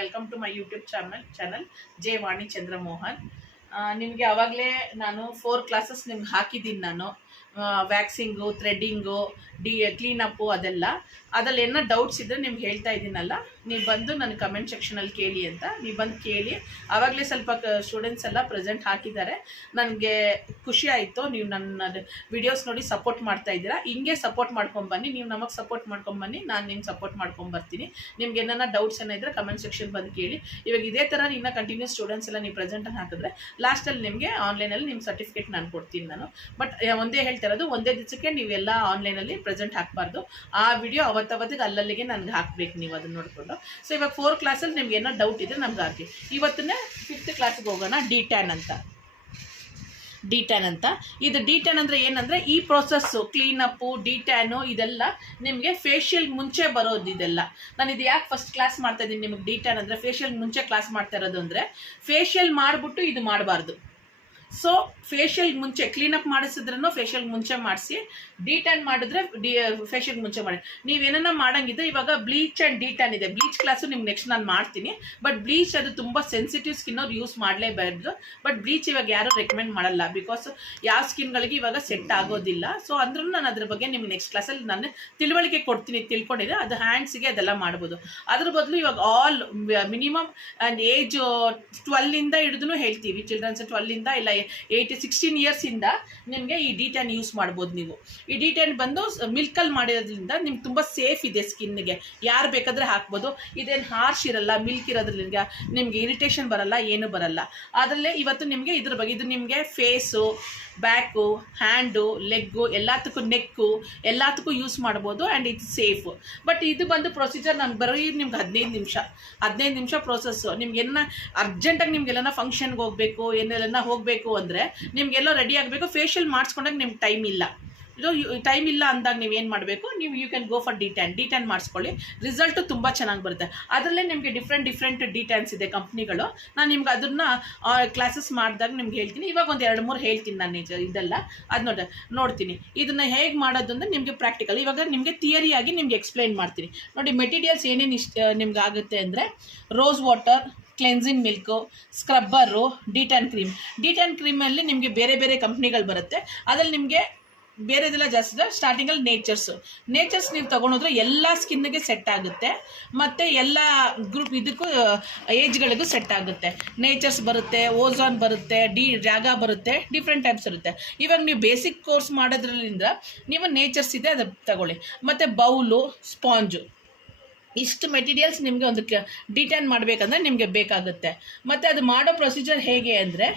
Welcome to my YouTube channel J Vani Chandramohan. ನಿಮಗೆ ಆವಾಗಲೇ ನಾನು 4 ಕ್ಲಾಸಸ್ ನಿಮ್ಗೆ ಹಾಕಿದ್ದೀನಿ. ನಾನು ವ್ಯಾಕ್ಸಿಂಗು, ಥ್ರೆಡ್ಡಿಂಗು, ಕ್ಲೀನಪ್ಪು ಅದರಲ್ಲಿ ಏನೋ ಡೌಟ್ಸ್ ಇದ್ದರೆ ನಿಮ್ಗೆ ಹೇಳ್ತಾ ಇದ್ದೀನಲ್ಲ, ನೀವು ಬಂದು ನನ್ನ ಕಮೆಂಟ್ ಸೆಕ್ಷನಲ್ಲಿ ಕೇಳಿ ಅಂತ. ನೀವು ಬಂದು ಕೇಳಿ. ಆವಾಗಲೇ ಸ್ವಲ್ಪ ಸ್ಟೂಡೆಂಟ್ಸ್ ಎಲ್ಲ ಪ್ರೆಸೆಂಟ್ ಹಾಕಿದ್ದಾರೆ. ನನಗೆ ಖುಷಿ ಆಯಿತು, ನೀವು ನನ್ನ ವಿಡಿಯೋಸ್ ನೋಡಿ ಸಪೋರ್ಟ್ ಮಾಡ್ತಾ ಇದ್ದೀರಾ. ಹಿಂಗೆ ಸಪೋರ್ಟ್ ಮಾಡ್ಕೊಂಬನ್ನಿ, ನೀವು ನಮಗೆ ಸಪೋರ್ಟ್ ಮಾಡ್ಕೊಂಬನ್ನಿ, ನಾನು ನಿಮ್ಗೆ ಸಪೋರ್ಟ್ ಮಾಡ್ಕೊಂಬರ್ತೀನಿ. ನಿಮ್ಗೆ ಏನಾರ ಡೌಟ್ಸ್ ಏನಿದ್ರೆ ಕಮೆಂಟ್ ಸೆಕ್ಷನ್ ಬಂದು ಕೇಳಿ. ಇವಾಗ ಇದೇ ಥರ ಇನ್ನೂ ಕಂಟಿನ್ಯೂಸ್ ಸ್ಟೂಡೆಂಟ್ಸ್ ಎಲ್ಲ ನೀವು ಪ್ರೆಸೆಂಟನ್ನು ಹಾಕಿದ್ರೆ ಲಾಸ್ಟಲ್ಲಿ ನಿಮಗೆ ಆನ್ಲೈನಲ್ಲಿ ನಿಮ್ಮ ಸರ್ಟಿಫಿಕೇಟ್ ನಾನು ಕೊಡ್ತೀನಿ ನಾನು. ಬಟ್ ಒಂದೇ ಹೇಳ್ತಾ ಇರೋದು, ಒಂದೇ ದಿವಸಕ್ಕೆ ನೀವೆಲ್ಲ ಆನ್ಲೈನಲ್ಲಿ ಪ್ರೆಸೆಂಟ್ ಹಾಕಬಾರ್ದು. ಆ ವಿಡಿಯೋ ಅವತ್ತಿಗೆ ಅಲ್ಲಲ್ಲಿಗೆ ನನಗೆ ಹಾಕಬೇಕು, ನೀವು ಅದನ್ನು ನೋಡಿಕೊಂಡು. ಸೊ ಇವಾಗ 4 ಕ್ಲಾಸಲ್ಲಿ ನಿಮ್ಗೆ ಏನೋ ಡೌಟ್ ಇದ್ದರೆ ನಮ್ಗೆ ಹಾಕಿ. ಇವತ್ತನ್ನೇ 5th ಕ್ಲಾಸ್ಗೆ ಹೋಗೋಣ. ಡಿ10 ಅಂತ. ಇದು ಡಿ10 ಅಂದರೆ ಏನಂದರೆ, ಈ ಪ್ರೊಸೆಸ್ಸು ಕ್ಲೀನಪ್ಪು, ಡಿ10 ಇದೆಲ್ಲ ನಿಮಗೆ ಫೇಶಿಯಲ್ ಮುಂಚೆ ಬರೋದು. ಇದೆಲ್ಲ ನಾನು ಇದು ಯಾಕೆ ಫಸ್ಟ್ ಕ್ಲಾಸ್ ಮಾಡ್ತಾ ಇದ್ದೀನಿ ನಿಮಗೆ ಡಿ10 ಅಂದರೆ, ಫೇಶಿಯಲ್ ಮುಂಚೆ ಕ್ಲಾಸ್ ಮಾಡ್ತಾ ಇರೋದು ಅಂದರೆ, ಫೇಶಿಯಲ್ ಮಾಡಿಬಿಟ್ಟು ಇದು ಮಾಡಬಾರ್ದು. ಸೊ ಫೇಶಿಯಲ್ ಮುಂಚೆ ಕ್ಲೀನಪ್ ಮಾಡಿಸಿದ್ರೂ ಫೇಶಿಯಲ್ ಮುಂಚೆ ಮಾಡಿಸಿ, ಡಿ10 ಮಾಡಿದ್ರೆ ಫೇಶಿಯಲ್ ಮುಂಚೆ ಮಾಡಿ. ನೀವೇನ ಮಾಡಂಗಿದ್ರೆ, ಇವಾಗ ಬ್ಲೀಚ್ ಆ್ಯಂಡ್ ಡಿ10 ಇದೆ. ಬ್ಲೀಚ್ ಕ್ಲಾಸು ನಿಮ್ಗೆ ನೆಕ್ಸ್ಟ್ ನಾನು ಮಾಡ್ತೀನಿ. ಬಟ್ ಬ್ಲೀಚ್ ಅದು ತುಂಬ ಸೆನ್ಸಿಟಿವ್ ಸ್ಕಿನ್ನವ್ರು ಯೂಸ್ ಮಾಡಲೇಬಾರ್ದು. ಬಟ್ ಬ್ಲೀಚ್ ಇವಾಗ ಯಾರು ರೆಕಮೆಂಡ್ ಮಾಡಲ್ಲ, ಬಿಕಾಸ್ ಯಾವ ಸ್ಕಿನ್ಗಳಿಗೆ ಇವಾಗ ಸೆಟ್ ಆಗೋದಿಲ್ಲ. ಸೊ ಅಂದ್ರೂ ನಾನು ಅದ್ರ ಬಗ್ಗೆ ನಿಮ್ಗೆ ನೆಕ್ಸ್ಟ್ ಕ್ಲಾಸಲ್ಲಿ ನಾನು ತಿಳುವಳಿಕೆ ಕೊಡ್ತೀನಿ. ತಿಳ್ಕೊಂಡಿದ್ರೆ ಅದು ಹ್ಯಾಂಡ್ಸಿಗೆ ಅದೆಲ್ಲ ಮಾಡ್ಬೋದು. ಅದ್ರ ಬದಲು ಇವಾಗ ಆಲ್ ಮಿನಿಮಮ್ ಏಜ್ 12ಇಂದ ಹಿಡಿದು ಹೇಳ್ತೀವಿ. ಚಿಲ್ಡ್ರನ್ಸ್ 12ಇಂದ ಇಲ್ಲ 16 ಇಯರ್ಸಿಂದ ನಿಮಗೆ ಈ ಡಿ10 ಯೂಸ್ ಮಾಡ್ಬೋದು. ನೀವು ಈ ಡಿ10 ಬಂದು ಮಿಲ್ಕಲ್ಲಿ ಮಾಡಿರೋದ್ರಿಂದ ನಿಮ್ಗೆ ತುಂಬ ಸೇಫ್ ಇದೆ ಸ್ಕಿನ್ಗೆ. ಯಾರು ಬೇಕಾದರೆ ಹಾಕ್ಬೋದು. ಇದೇನು ಹಾರ್ಶ್ ಇರಲ್ಲ, ಮಿಲ್ಕ್ ಇರೋದ್ರಿಂದ ನಿಮಗೆ ಇರಿಟೇಷನ್ ಬರಲ್ಲ, ಏನು ಬರಲ್ಲ. ಅದರಲ್ಲೇ ಇವತ್ತು ನಿಮಗೆ ಇದ್ರ ಬಗ್ಗೆ, ಇದು ನಿಮಗೆ ಫೇಸು, ಬ್ಯಾಕು, ಹ್ಯಾಂಡು, ಲೆಗ್ಗು, ಎಲ್ಲದಕ್ಕೂ ನೆಕ್ಕು ಎಲ್ಲದಕ್ಕೂ ಯೂಸ್ ಮಾಡ್ಬೋದು. ಆ್ಯಂಡ್ ಇದು ಸೇಫು. ಬಟ್ ಇದು ಬಂದು ಪ್ರೊಸೀಜರ್ ನಾನು ಬರೀ ನಿಮ್ಗೆ 15 ನಿಮಿಷ ಪ್ರೊಸೆಸ್ಸು. ನಿಮ್ಗೆಲ್ಲ ಅರ್ಜೆಂಟಾಗಿ ನಿಮ್ಗೆಲ್ಲ ಫಂಕ್ಷನ್ಗೆ ಹೋಗಬೇಕು, ಏನೆಲ್ಲ ಹೋಗಬೇಕು ಅಂದರೆ, ನಿಮಗೆಲ್ಲೋ ರೆಡಿ ಆಗಬೇಕು. ಫೇಶಿಯಲ್ ಮಾಡಿಸ್ಕೊಂಡಾಗ ನಿಮ್ಗೆ ಟೈಮ್ ಇಲ್ಲ ಅಂದಾಗ ನೀವು ಏನು ಮಾಡಬೇಕು, ನೀವು ಯು ಕ್ಯಾನ್ ಗೋ ಫಾರ್ ಡಿ10 ಮಾಡಿಸ್ಕೊಳ್ಳಿ. ರಿಸಲ್ಟು ತುಂಬ ಚೆನ್ನಾಗಿ ಬರುತ್ತೆ. ಅದರಲ್ಲೇ ನಿಮಗೆ ಡಿಫ್ರೆಂಟ್ ಡಿ10s ಇದೆ ಕಂಪ್ನಿಗಳು. ನಾನು ನಿಮ್ಗೆ ಅದನ್ನು ಕ್ಲಾಸಸ್ ಮಾಡಿದಾಗ ನಿಮ್ಗೆ ಹೇಳ್ತೀನಿ. ಇವಾಗ ಒಂದು 2-3 ಹೇಳ್ತೀನಿ ನಾನು. ಇದೆಲ್ಲ ಅದು ನೋಡ್ತೀನಿ. ಇದನ್ನು ಹೇಗೆ ಮಾಡೋದು ಅಂದರೆ ನಿಮಗೆ ಪ್ರಾಕ್ಟಿಕಲ್. ಇವಾಗ ನಿಮಗೆ ಥಿಯರಿಯಾಗಿ ನಿಮ್ಗೆ ಎಕ್ಸ್ಪ್ಲೈನ್ ಮಾಡ್ತೀನಿ. ನೋಡಿ, ಮೆಟೀರಿಯಲ್ಸ್ ಏನೇನು ನಿಮ್ಗೆ ಆಗುತ್ತೆ ಅಂದರೆ, rose water, cleansing milk, scrubber, ಡಿ10 ಕ್ರೀಮಲ್ಲಿ ನಿಮಗೆ ಬೇರೆ ಬೇರೆ ಕಂಪ್ನಿಗಳು ಬರುತ್ತೆ. ಅದ್ರಲ್ಲಿ ನಿಮಗೆ ಬೇರೆದೆಲ್ಲ ಜಾಸ್ತಿ. ಸ್ಟಾರ್ಟಿಂಗಲ್ಲಿ ನೇಚರ್ಸ್ ನೀವು ತೊಗೊಂಡೋದ್ರೆ ಎಲ್ಲ ಸ್ಕಿನ್ನಿಗೆ ಸೆಟ್ ಆಗುತ್ತೆ. ಮತ್ತು ಎಲ್ಲ ಗ್ರೂಪ್ ಇದಕ್ಕೂ ಏಜ್ಗಳಿಗೂ ಸೆಟ್ ಆಗುತ್ತೆ. ನೇಚರ್ಸ್ ಬರುತ್ತೆ, ಓಝೋನ್ ಬರುತ್ತೆ, ಡ್ರಾಗಾ ಬರುತ್ತೆ, ಡಿಫ್ರೆಂಟ್ ಟೈಪ್ಸ್ ಇರುತ್ತೆ. ಇವಾಗ ನೀವು ಬೇಸಿಕ್ ಕೋರ್ಸ್ ಮಾಡೋದ್ರಿಂದ ನೀವು ನೇಚರ್ಸ್ ಇದೆ, ಅದು ತಗೊಳ್ಳಿ. ಮತ್ತು ಬೌಲು, ಸ್ಪಾಂಜು, ಇಷ್ಟು ಮೆಟೀರಿಯಲ್ಸ್ ನಿಮಗೆ ಒಂದು ಡಿ10 ಮಾಡಬೇಕಂದ್ರೆ ನಿಮಗೆ ಬೇಕಾಗುತ್ತೆ. ಮತ್ತು ಅದು ಮಾಡೋ ಪ್ರೊಸೀಜರ್ ಹೇಗೆ ಅಂದರೆ,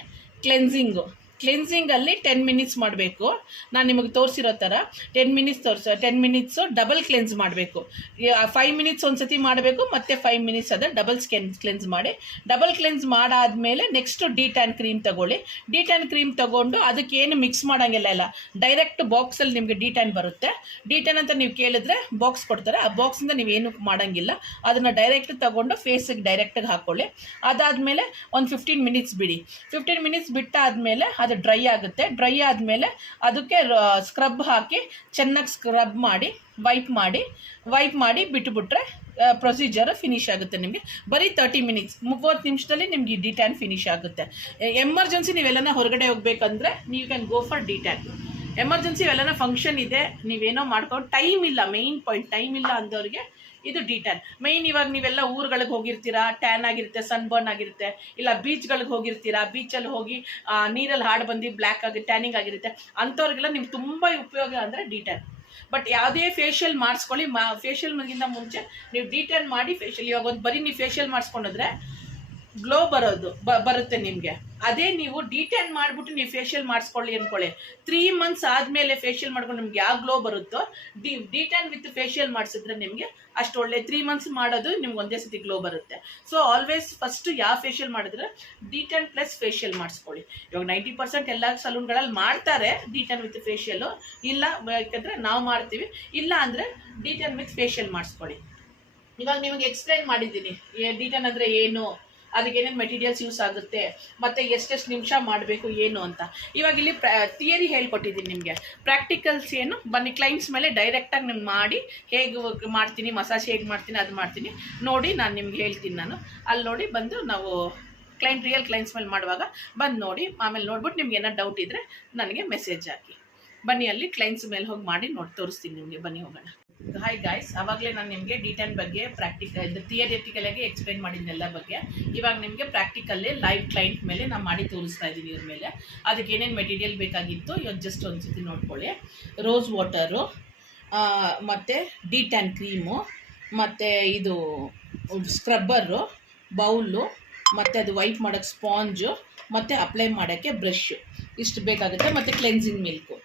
ಕ್ಲೆನ್ಸಿಂಗಲ್ಲಿ 10 ಮಿನಿಟ್ಸ್ ಮಾಡಬೇಕು. ನಾನು ನಿಮಗೆ ತೋರಿಸಿರೋ ಥರ 10 ಮಿನಿಟ್ಸು ಡಬಲ್ ಕ್ಲೆನ್ಸ್ ಮಾಡಬೇಕು. 5 ಮಿನಿಟ್ಸ್ ಒಂದು ಸತಿ ಮಾಡಬೇಕು, ಮತ್ತು 5 ಮಿನಿಟ್ಸ್ ಅದೇ ಡಬಲ್ ಕ್ಲೆನ್ಸ್ ಮಾಡಿ. ಡಬಲ್ ಕ್ಲೆನ್ಸ್ ಮಾಡಾದಮೇಲೆ ನೆಕ್ಸ್ಟು ಡಿ10 ಕ್ರೀಮ್ ತೊಗೊಳ್ಳಿ. ಡಿ10 ಕ್ರೀಮ್ ತೊಗೊಂಡು ಅದಕ್ಕೇನು ಮಿಕ್ಸ್ ಮಾಡೋಂಗಿಲ್ಲ, ಡೈರೆಕ್ಟ್ ಬಾಕ್ಸಲ್ಲಿ ನಿಮಗೆ ಡಿ10 ಬರುತ್ತೆ. ಡಿ10 ಅಂತ ನೀವು ಕೇಳಿದ್ರೆ ಬಾಕ್ಸ್ ಕೊಡ್ತಾರೆ. ಆ ಬಾಕ್ಸಿಂದ ನೀವೇನು ಮಾಡೋಂಗಿಲ್ಲ, ಅದನ್ನು ಡೈರೆಕ್ಟ್ ತೊಗೊಂಡು ಫೇಸಿಗೆ ಡೈರೆಕ್ಟಾಗಿ ಹಾಕ್ಕೊಳ್ಳಿ. ಅದಾದಮೇಲೆ ಒಂದು 15 ಮಿನಿಟ್ಸ್ ಬಿಡಿ. 15 ಮಿನಿಟ್ಸ್ ಬಿಟ್ಟಾದಮೇಲೆ ಅದು ಡ್ರೈ ಆಗುತ್ತೆ. ಡ್ರೈ ಆದಮೇಲೆ ಅದಕ್ಕೆ ಸ್ಕ್ರಬ್ ಹಾಕಿ ಚೆನ್ನಾಗಿ ಸ್ಕ್ರಬ್ ಮಾಡಿ ವೈಪ್ ಮಾಡಿ ಬಿಟ್ಟುಬಿಟ್ರೆ ಪ್ರೊಸೀಜರ್ ಫಿನಿಶ್ ಆಗುತ್ತೆ. ನಿಮಗೆ ಬರೀ 30 ಮಿನಿಟ್ಸ್ 30 ನಿಮಿಷದಲ್ಲಿ ನಿಮ್ಗೆ ಡಿ10 ಫಿನಿಶ್ ಆಗುತ್ತೆ. ಎಮರ್ಜೆನ್ಸಿ ನೀವೆಲ್ಲನ ಹೊರಗಡೆ ಹೋಗ್ಬೇಕಂದ್ರೆ ನೀವು ಕ್ಯಾನ್ ಗೋ ಫಾರ್ ಡಿ10. ಎಮರ್ಜೆನ್ಸಿ ಎಲ್ಲನ ಫಂಕ್ಷನ್ ಇದೆ, ನೀವೇನೋ ಮಾಡ್ಕೊಂಡು ಟೈಮ್ ಇಲ್ಲ, ಮೇಯ್ನ್ ಪಾಯಿಂಟ್ ಟೈಮ್ ಇಲ್ಲ ಅಂದವ್ರಿಗೆ ಇದು ಡಿ10 ಮೈನ್. ಇವಾಗ ನೀವೆಲ್ಲ ಊರುಗಳಿಗೆ ಹೋಗಿರ್ತೀರಾ, ಟ್ಯಾನ್ ಆಗಿರುತ್ತೆ, ಸನ್ಬರ್ನ್ ಆಗಿರುತ್ತೆ, ಇಲ್ಲ ಬೀಚ್ಗಳಿಗೆ ಹೋಗಿರ್ತೀರಾ, ಬೀಚಲ್ಲಿ ಹೋಗಿ ನೀರಲ್ಲಿ ಹಾಡು ಬಂದು ಬ್ಲ್ಯಾಕ್ ಆಗಿ ಟ್ಯಾನಿಂಗ್ ಆಗಿರುತ್ತೆ. ಅಂಥವ್ರಿಗೆಲ್ಲ ನಿಮ್ಗೆ ತುಂಬ ಉಪಯೋಗ ಅಂದರೆ ಡಿ10. ಬಟ್ ಯಾವುದೇ ಫೇಶಿಯಲ್ ಮಾಡಿಸ್ಕೊಳ್ಳಿ, ಫೇಶಿಯಲ್ಗಿಂತ ಮುಂಚೆ ನೀವು ಡಿ10 ಮಾಡಿ ಫೇಶಿಯಲ್. ಇವಾಗ ಒಂದು ಬರೀ ನೀವು ಫೇಶಿಯಲ್ ಮಾಡಿಸ್ಕೊಂಡ್ರೆ ಗ್ಲೋ ಬರುತ್ತೆ ನಿಮಗೆ. ಅದೇ ನೀವು ಡಿ10 ಮಾಡಿಬಿಟ್ಟು ನೀವು ಫೇಶಿಯಲ್ ಮಾಡಿಸ್ಕೊಳ್ಳಿ ಅಂದ್ಕೊಳ್ಳಿ, 3 ಮಂತ್ಸ್ ಆದಮೇಲೆ ಫೇಶಿಯಲ್ ಮಾಡ್ಕೊಂಡು ನಿಮ್ಗೆ ಯಾವ ಗ್ಲೋ ಬರುತ್ತೋ, ಡಿ10 ವಿತ್ ಫೇಶಿಯಲ್ ಮಾಡಿಸಿದ್ರೆ ನಿಮಗೆ ಅಷ್ಟು ಒಳ್ಳೆ 3 ಮಂತ್ಸ್ ಮಾಡೋದು ನಿಮ್ಗೆ ಒಂದೇ ಸತಿ ಗ್ಲೋ ಬರುತ್ತೆ. ಸೊ ಆಲ್ವೇಸ್ ಫಸ್ಟ್ ಯಾವ ಫೇಶಿಯಲ್ ಮಾಡಿದ್ರೆ ಡಿ10 ಪ್ಲಸ್ ಫೇಶಿಯಲ್ ಮಾಡಿಸ್ಕೊಳ್ಳಿ. ಇವಾಗ 90% ಎಲ್ಲ ಸಲೂನ್ಗಳಲ್ಲಿ ಮಾಡ್ತಾರೆ ಡಿ10 ವಿತ್ ಫೇಶಿಯಲು. ಇಲ್ಲ ಯಾಕಂದರೆ ನಾವು ಮಾಡ್ತೀವಿ, ಇಲ್ಲ ಅಂದರೆ ಡಿ10 ವಿತ್ ಫೇಶಿಯಲ್ ಮಾಡಿಸ್ಕೊಳ್ಳಿ. ಇವಾಗ ನಿಮಗೆ ಎಕ್ಸ್ಪ್ಲೈನ್ ಮಾಡಿದ್ದೀನಿ ಡಿ10 ಅಂದರೆ ಏನು, ಅದಕ್ಕೆ ಏನೇನು ಮೆಟೀರಿಯಲ್ಸ್ ಯೂಸ್ ಆಗುತ್ತೆ ಮತ್ತು ಎಷ್ಟೆಷ್ಟು ನಿಮಿಷ ಮಾಡಬೇಕು ಏನು ಅಂತ. ಇವಾಗ ಇಲ್ಲಿ ಥಿಯರಿ ಹೇಳ್ಕೊಟ್ಟಿದ್ದೀನಿ ನಿಮಗೆ. ಪ್ರಾಕ್ಟಿಕಲ್ಸ್ ಏನು ಬನ್ನಿ ಕ್ಲೈಂಟ್ಸ್ ಮೇಲೆ ಡೈರೆಕ್ಟಾಗಿ ನಿಮ್ಗೆ ಮಾಡಿ ಹೇಗೆ ಮಾಡ್ತೀನಿ, ಮಸಾಜ್ ಹೇಗೆ ಮಾಡ್ತೀನಿ ಅದು ಮಾಡ್ತೀನಿ ನೋಡಿ, ನಾನು ನಿಮ್ಗೆ ಹೇಳ್ತೀನಿ. ನಾನು ಅಲ್ಲಿ ನೋಡಿ ಬಂದು ನಾವು ರಿಯಲ್ ಕ್ಲೈಂಟ್ಸ್ ಮೇಲೆ ಮಾಡುವಾಗ ಬಂದು ನೋಡಿ, ಆಮೇಲೆ ನೋಡ್ಬಿಟ್ಟು ನಿಮ್ಗೆ ಏನೋ ಡೌಟ್ ಇದ್ದರೆ ನನಗೆ ಮೆಸೇಜ್ ಹಾಕಿ. ಬನ್ನಿ ಅಲ್ಲಿ ಕ್ಲೈಂಟ್ಸ್ ಮೇಲೆ ಹೋಗಿ ಮಾಡಿ ನೋಡಿ ತೋರಿಸ್ತೀನಿ ನಿಮಗೆ. ಬನ್ನಿ ಹೋಗೋಣ. ಹಾಯ್ ಗಾಯ್ಸ್, ಆವಾಗಲೇ ನಾನು ನಿಮಗೆ ಡಿ10 ಬಗ್ಗೆ ಥಿಯರಿಟಿಕಲಾಗಿ ಎಕ್ಸ್ಪ್ಲೈನ್ ಮಾಡಿದ್ನೆಲ್ಲ ಬಗ್ಗೆ. ಇವಾಗ ನಿಮಗೆ ಪ್ರಾಕ್ಟಿಕಲ್ಲೇ ಲೈವ್ ಕ್ಲೈಂಟ್ ಮೇಲೆ ನಾನು ಮಾಡಿ ತೋರಿಸ್ತಾ ಇದ್ದೀನಿ. ಇವ್ರ ಮೇಲೆ ಅದಕ್ಕೆ ಏನೇನು ಮೆಟೀರಿಯಲ್ ಬೇಕಾಗಿತ್ತು ಇವಾಗ ಜಸ್ಟ್ ಒಂದು ಸತಿ ನೋಡ್ಕೊಳ್ಳಿ. ರೋಸ್ ವಾಟರು, ಮತ್ತು ಡಿ10 ಕ್ರೀಮು, ಮತ್ತು ಇದು ಸ್ಕ್ರಬ್ಬರು, ಬೌಲು, ಮತ್ತು ಅದು ವೈಪ್ ಮಾಡೋಕ್ಕೆ ಸ್ಪಾಂಜು, ಮತ್ತು ಅಪ್ಲೈ ಮಾಡೋಕ್ಕೆ ಬ್ರಷ್, ಇಷ್ಟು ಬೇಕಾಗುತ್ತೆ. ಮತ್ತು ಕ್ಲೆನ್ಸಿಂಗ್ ಮಿಲ್ಕು,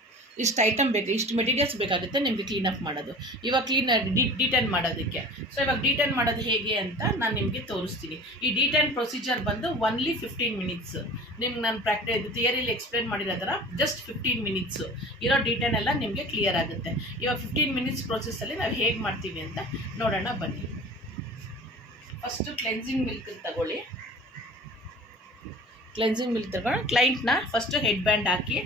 ಇಷ್ಟು ಐಟಮ್ ಬೇಕು, ಇಷ್ಟು ಮೆಟೀರಿಯಲ್ಸ್ ಬೇಕಾಗುತ್ತೆ ನಿಮಗೆ ಕ್ಲೀನಪ್ ಮಾಡೋದು. ಇವಾಗ ಡಿ10 ಮಾಡೋದಕ್ಕೆ. ಸೊ ಇವಾಗ ಡಿ10 ಮಾಡೋದು ಹೇಗೆ ಅಂತ ನಾನು ನಿಮಗೆ ತೋರಿಸ್ತೀನಿ. ಈ ಡಿ10 ಪ್ರೊಸೀಜರ್ ಬಂದು ಓನ್ಲಿ 15 ಮಿನಿಟ್ಸ್. ನಿಮ್ಗೆ ನಾನು ಥಿಯರಿಲಿ ಎಕ್ಸ್ಪ್ಲೇನ್ ಮಾಡಿರೋ ಥರ ಜಸ್ಟ್ 15 ಮಿನಿಟ್ಸು ಇರೋ ಡಿ10 ಎಲ್ಲ ನಿಮಗೆ ಕ್ಲಿಯರ್ ಆಗುತ್ತೆ. ಇವಾಗ 15 ಮಿನಿಟ್ಸ್ ಪ್ರೊಸೆಸ್ಸಲ್ಲಿ ನಾವು ಹೇಗೆ ಮಾಡ್ತೀವಿ ಅಂತ ನೋಡೋಣ ಬನ್ನಿ. ಫಸ್ಟು ಕ್ಲೆನ್ಸಿಂಗ್ ಮಿಲ್ಕ್ ತಗೊಳ್ಳಿ. ಕ್ಲೆನ್ಸಿಂಗ್ ಮಿಲ್ಕ್ ತಗೊಂಡು ಕ್ಲೈಂಟ್ನ ಫಸ್ಟು ಹೆಡ್ ಬ್ಯಾಂಡ್ ಹಾಕಿ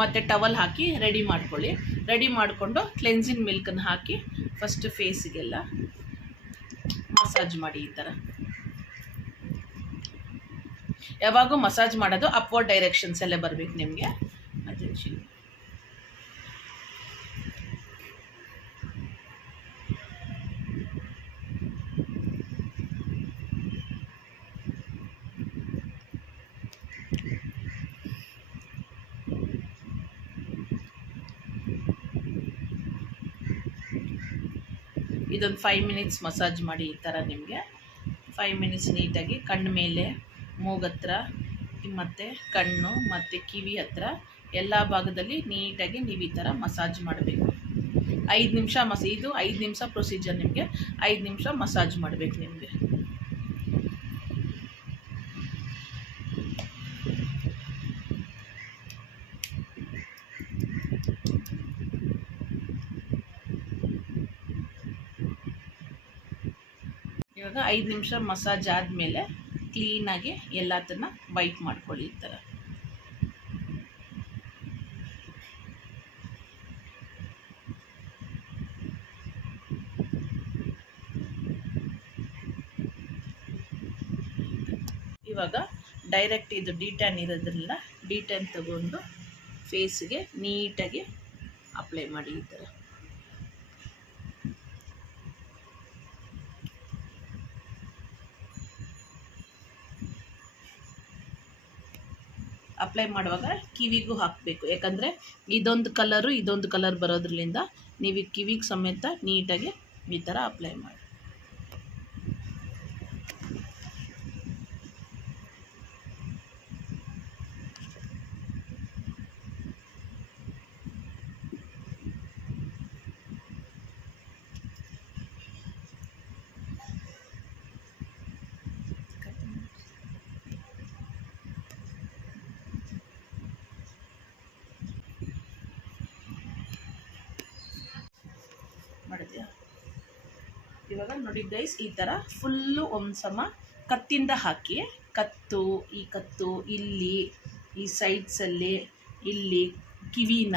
ಮತ್ತು ಟವಲ್ ಹಾಕಿ ರೆಡಿ ಮಾಡ್ಕೊಳ್ಳಿ. ರೆಡಿ ಮಾಡಿಕೊಂಡು ಕ್ಲೆನ್ಸಿಂಗ್ ಮಿಲ್ಕನ್ನು ಹಾಕಿ ಫಸ್ಟ್ ಫೇಸಿಗೆಲ್ಲ ಮಸಾಜ್ ಮಾಡಿ. ಈ ಥರ ಯಾವಾಗೂ ಮಸಾಜ್ ಮಾಡೋದು ಅಪ್ವರ್ಡ್ ಡೈರೆಕ್ಷನ್ಸ್ ಎಲ್ಲ ಬರಬೇಕು ನಿಮಗೆ. ಅಟೆನ್ಷನ್. ಇದೊಂದು 5 ಮಿನಿಟ್ಸ್ ಮಸಾಜ್ ಮಾಡಿ. ಈ ಥರ ನಿಮಗೆ 5 ಮಿನಿಟ್ಸ್ ನೀಟಾಗಿ ಕಣ್ಣು ಮೇಲೆ, ಮೂಗತ್ರ, ಮತ್ತು ಕಣ್ಣು ಮತ್ತು ಕಿವಿ ಹತ್ರ ಎಲ್ಲ ಭಾಗದಲ್ಲಿ ನೀಟಾಗಿ ನೀವು ಈ ಥರ ಮಸಾಜ್ ಮಾಡಬೇಕು. 5 ನಿಮಿಷ ಇದು 5 ನಿಮಿಷ ಪ್ರೊಸೀಜರ್. ನಿಮಗೆ 5 ನಿಮಿಷ ಮಸಾಜ್ ಮಾಡಬೇಕು ನಿಮಗೆ. ಇವಾಗ 5 ನಿಮಿಷ ಮಸಾಜ್ ಆದಮೇಲೆ ಕ್ಲೀನಾಗಿ ಎಲ್ಲದನ್ನ ವೈಪ್ ಮಾಡ್ಕೊಳ್ಳಿ. ಈ ಥರ ಇವಾಗ ಡೈರೆಕ್ಟ್ ಇದು ಡಿ10 ಇರೋದ್ರಲ್ಲ, ಡಿ10 ತಗೊಂಡು ಫೇಸ್ಗೆ ನೀಟಾಗಿ ಅಪ್ಲೈ ಮಾಡಿ. ಈ ಥರ ಅಪ್ಲೈ ಮಾಡುವಾಗ ಕಿವಿಗೂ ಹಾಕಬೇಕು. ಯಾಕಂದರೆ ಇದೊಂದು ಕಲರ್ ಬರೋದ್ರಿಂದ ನೀವು ಕಿವಿಗೆ ಸಮೇತ ನೀಟಾಗಿ ಈ ಥರ ಅಪ್ಲೈ ಮಾಡಿ. ಮಾಡಿದ್ಯಾ? ಇವಾಗ ನೋಡಿ ಗೈಸ್, ಈ ಥರ ಫುಲ್ಲು ಒಂದು ಸಮ ಕತ್ತಿಂದ ಹಾಕಿ, ಈ ಕತ್ತು ಇಲ್ಲಿ, ಈ ಸೈಡ್ಸಲ್ಲಿ, ಇಲ್ಲಿ ಕಿವಿನ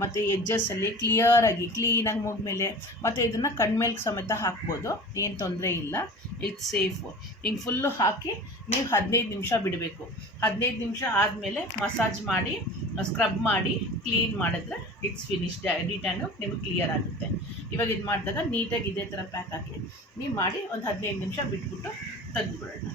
ಮತ್ತು ಎಡ್ಜಸ್ಸಲ್ಲಿ ಕ್ಲೀನಾಗಿ ಮೂಗ್ಮೇಲೆ, ಮತ್ತು ಇದನ್ನು ಕಣ್ಮೇಲೆ ಸಮೇತ ಹಾಕ್ಬೋದು, ಏನು ತೊಂದರೆ ಇಲ್ಲ, ಇಟ್ಸ್ ಸೇಫು. ಹಿಂಗೆ ಫುಲ್ಲು ಹಾಕಿ ನೀವು 15 ನಿಮಿಷ ಬಿಡಬೇಕು. 15 ನಿಮಿಷ ಆದಮೇಲೆ ಮಸಾಜ್ ಮಾಡಿ, ಸ್ಕ್ರಬ್ ಮಾಡಿ, ಕ್ಲೀನ್ ಮಾಡಿದ್ರೆ ಇಟ್ಸ್ ಫಿನಿಶ್. ಡಿ10 ನಿಮಗೆ ಕ್ಲಿಯರ್ ಆಗುತ್ತೆ. ಇವಾಗ ಇದು ಮಾಡಿದಾಗ ನೀಟಾಗಿ ಇದೇ ಥರ ಪ್ಯಾಕ್ ಹಾಕಿ ನೀವು ಮಾಡಿ ಒಂದು 15 ನಿಮಿಷ ಬಿಟ್ಬಿಟ್ಟು ತೆಗೆದುಬಿಡೋಣ.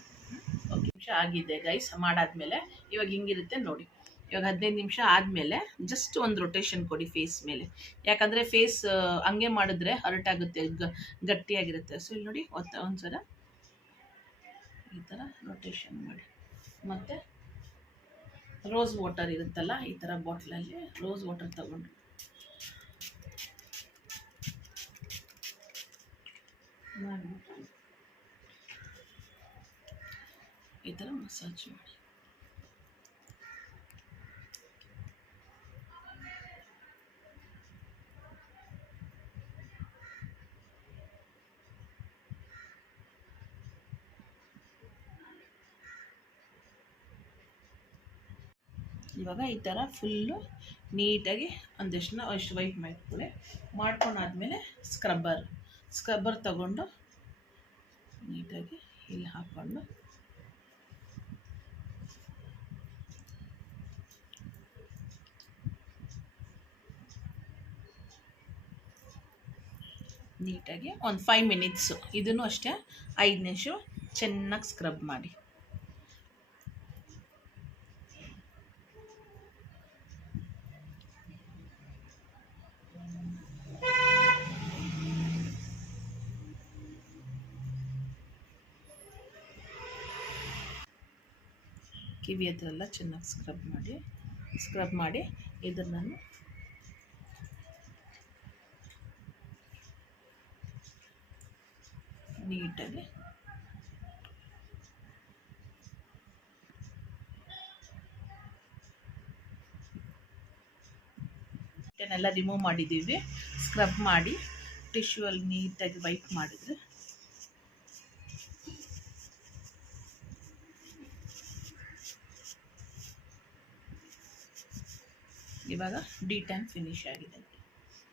ಓಕೆ, ನಿಮಿಷ ಆಗಿದೆ ಗೈಸ್ ಮಾಡಾದ್ಮೇಲೆ. ಇವಾಗ ಹಿಂಗಿರುತ್ತೆ ನೋಡಿ. ಇವಾಗ 15 ನಿಮಿಷ ಆದಮೇಲೆ ಜಸ್ಟ್ ಒಂದು ರೊಟೇಷನ್ ಕೊಡಿ ಫೇಸ್ ಮೇಲೆ. ಯಾಕಂದರೆ ಫೇಸ್ ಹಂಗೆ ಮಾಡಿದ್ರೆ ಹರ್ಟ್ ಆಗುತ್ತೆ, ಗಟ್ಟಿಯಾಗಿರುತ್ತೆ. ಸೊ ಇಲ್ಲಿ ನೋಡಿ, ಒಂದ್ಸಲ ಈ ಥರ ರೊಟೇಷನ್ ಮಾಡಿ. ಮತ್ತು ರೋಸ್ ವಾಟರ್ ಇರುತ್ತಲ್ಲ, ಈ ಥರ ಬಾಟ್ಲಲ್ಲಿ ರೋಸ್ ವಾಟರ್ ತಗೊಂಡು ಮಾಡಿಬಿಟ್ಟು ಈ ಥರ ಮಸಾಜ್ ಮಾಡಿ. ಇವಾಗ ಈ ಥರ ಫುಲ್ಲು ನೀಟಾಗಿ ಒಂದಿಷ್ಟು ಅಷ್ಟು ವೈಟ್ ಮಾಡ್ಕೊಂಡಾದ್ಮೇಲೆ ಸ್ಕ್ರಬ್ಬರ್ ತಗೊಂಡು ನೀಟಾಗಿ ಇಲ್ಲಿ ಹಾಕ್ಕೊಂಡು ನೀಟಾಗಿ ಒಂದು 5 ಮಿನಿಟ್ಸು ಇದನ್ನು ಅಷ್ಟೇ 5 ನಿಮಿಷ ಚೆನ್ನಾಗಿ ಸ್ಕ್ರಬ್ ಮಾಡಿ. ಕಿವಿ ಹತ್ರ ಎಲ್ಲ ಚೆನ್ನಾಗಿ ಸ್ಕ್ರಬ್ ಮಾಡಿ ಇದನ್ನು ನೀಟಾಗಿ ಇದನ್ನೆಲ್ಲ ರಿಮೂವ್ ಮಾಡಿದ್ದೀವಿ. ಸ್ಕ್ರಬ್ ಮಾಡಿ ಟಿಶ್ಯೂಲ್ಲಿ ನೀಟಾಗಿ ವೈಪ್ ಮಾಡಿದ್ರೆ ಇವಾಗ ಡಿ10 ಫಿನಿಶ್ ಆಗಿದೆ.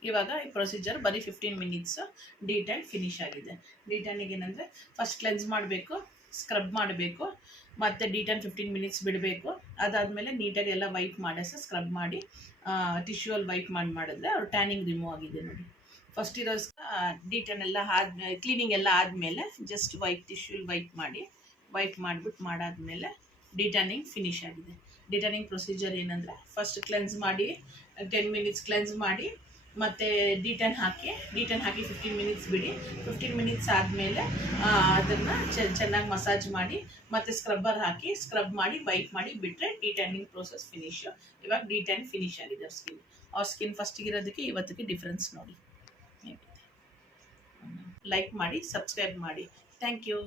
ಇವಾಗ ಈ ಪ್ರೊಸೀಜರ್ ಬರೀ 15 ಮಿನಿಟ್ಸು ಡಿ10 ಫಿನಿಶ್ ಆಗಿದೆ. ಡಿ10ಗೆ ಏನಂದರೆ ಫಸ್ಟ್ ಕ್ಲೆನ್ಸ್ ಮಾಡಬೇಕು, ಸ್ಕ್ರಬ್ ಮಾಡಬೇಕು, ಮತ್ತು ಡಿ10 15 ಮಿನಿಟ್ಸ್ ಬಿಡಬೇಕು. ಅದಾದಮೇಲೆ ನೀಟಾಗಿ ಎಲ್ಲ ವೈಪ್ ಮಾಡಿಸಿ ಸ್ಕ್ರಬ್ ಮಾಡಿ ಟಿಶ್ಯೂಲ್ಲಿ ವೈಪ್ ಮಾಡಿದ್ರೆ ಅವ್ರ ಟ್ಯಾನಿಂಗ್ ರಿಮೂವ್ ಆಗಿದೆ ನೋಡಿ. ಫಸ್ಟ್ ಇರೋ ಡಿ10 ಎಲ್ಲ ಆದಮೇಲೆ ಕ್ಲೀನಿಂಗ್ ಎಲ್ಲ ಆದಮೇಲೆ ಜಸ್ಟ್ ಟಿಶ್ಯೂಲ್ಲಿ ವೈಪ್ ಮಾಡಿಬಿಟ್ಟು ಮಾಡಾದಮೇಲೆ ಡಿ10 ಫಿನಿಶ್ ಆಗಿದೆ. ಡಿ10 ಪ್ರೊಸೀಜರ್ ಏನಂದರೆ ಫಸ್ಟ್ ಕ್ಲೆನ್ಸ್ ಮಾಡಿ 10 ಮಿನಿಟ್ಸ್ ಕ್ಲೆನ್ಸ್ ಮಾಡಿ ಮತ್ತು ಡಿ10 ಹಾಕಿ 15 ಮಿನಿಟ್ಸ್ ಬಿಡಿ. 15 ಮಿನಿಟ್ಸ್ ಆದಮೇಲೆ ಅದನ್ನು ಚೆನ್ನಾಗಿ ಮಸಾಜ್ ಮಾಡಿ ಮತ್ತು ಸ್ಕ್ರಬ್ಬರ್ ಹಾಕಿ ಸ್ಕ್ರಬ್ ಮಾಡಿ ವೈಪ್ ಮಾಡಿ ಬಿಟ್ಟರೆ ಡಿ10 ಪ್ರೋಸೆಸ್ ಫಿನಿಶು. ಇವಾಗ ಡಿ10 ಫಿನಿಶ್ ಆಗಿದೆ ಅವ್ರ ಸ್ಕಿನ್ ಫಸ್ಟಿಗಿರೋದಕ್ಕೆ ಇವತ್ತಿಗೆ ಡಿಫ್ರೆನ್ಸ್ ನೋಡಿ. ಲೈಕ್ ಮಾಡಿ, ಸಬ್ಸ್ಕ್ರೈಬ್ ಮಾಡಿ. Thank you.